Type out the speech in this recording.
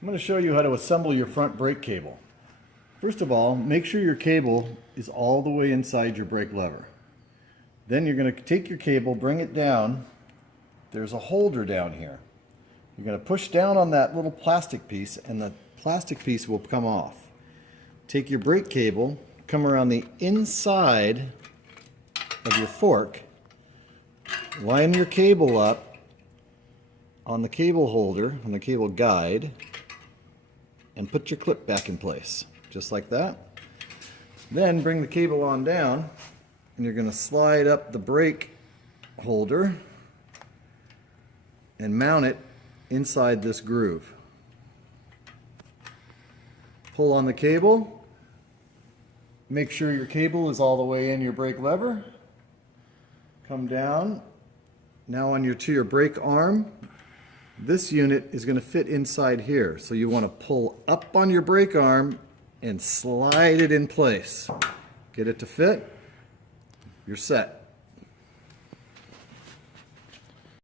I'm going to show you how to assemble your front brake cable. First of all, make sure your cable is all the way inside your brake lever. Then you're going to take your cable, bring it down. There's a holder down here. You're going to push down on that little plastic piece and the plastic piece will come off. Take your brake cable, come around the inside of your fork, line your cable up on the cable holder, on the cable guide, and put your clip back in place, just like that. Then bring the cable on down, and you're going to slide up the brake holder and mount it inside this groove. Pull on the cable. Make sure your cable is all the way in your brake lever. Come down. Now to your brake arm. This unit is going to fit inside here, so you want to pull up on your brake arm and slide it in place. Get it to fit. You're set.